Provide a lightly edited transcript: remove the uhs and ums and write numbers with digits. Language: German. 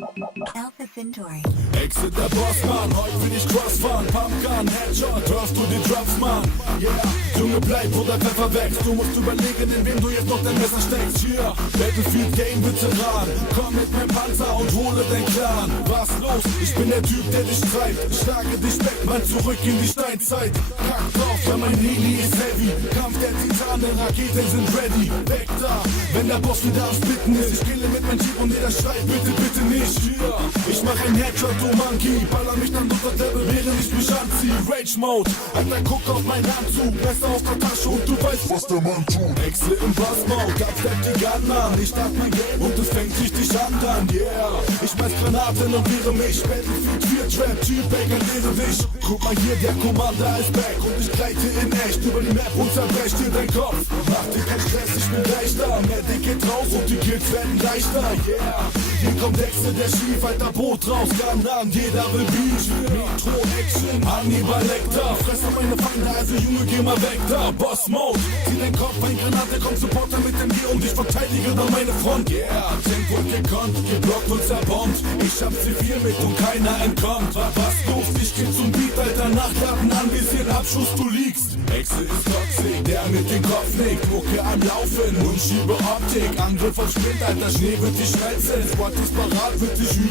Alpha Centauri. Exit der Bossmann, heute will ich Crossfahren. Pumpgun, Headshot, hörst du die Drops, Mann? Yeah, Junge, bleib, wo der Pfeffer wächst. Du musst überlegen, in wem du jetzt noch dein Messer steckst. Hier, Battlefield Game Veteran. Komm mit meinem Panzer und hole dein Clan. Was los? Ich bin der Typ, der dich treibt. Schlage dich weg, Mann, zurück in die Steinzeit. Kack drauf, ja, mein Heli ist heavy. Kampf der Titanen, Raketen sind ready. Weg da, wenn der Boss wieder am Spitten ist. Ich kille mit meinem Jeep und jeder schreit, bitte, bitte nicht. Hier, ich mach ein Headshot, du Monkey. Baller mich dann durch das Level, während ich mich anzieh. Rage Mode, Alter, guck auf meinen Anzug. Messer aus der Tasche und du weißt, was der Mann tut. Wechsel im Boss Mode, absteppt die Gun an. Ich start mein Game und es fängt richtig an dann. Yeah, ich schmeiß Granaten und wehre mich. Battlefield 4 Trap, G-Bag, lehre dich. Guck mal hier, der Commander ist back. Und ich gleite in echt über die Map und zerbrech dir dein Kopf. Mach dir keinen Stress, ich bin gleich da. Medic geht raus und die Kills werden leichter. Yeah, hier kommt Dexter, der schief, alter Boot raus. Gun an, jeder will Beach. Metro Action, Hannibal Lecter. Fresse meine Feinde, also Junge, geh mal weg da. Boss Mode, zieh dein Kopf, ein Granate, kommt Supporter mit dem G und ich verteidige dann meine Front. Yeah, Tempo gekonnt, geblockt und zerbombt. Ich hab C4 mit und keiner entkommt. Was los? Ich geh zum Beat, alter, Nachladen anvisiert, Abschuss, du liegst. Hexe ist toxic, der mit dem Kopf nickt. Mucke am Laufen und schiebe Optik. Angriff auf Sprint, alter, Schnee wird dich schmelzen. Squad ist parat, wird dich über...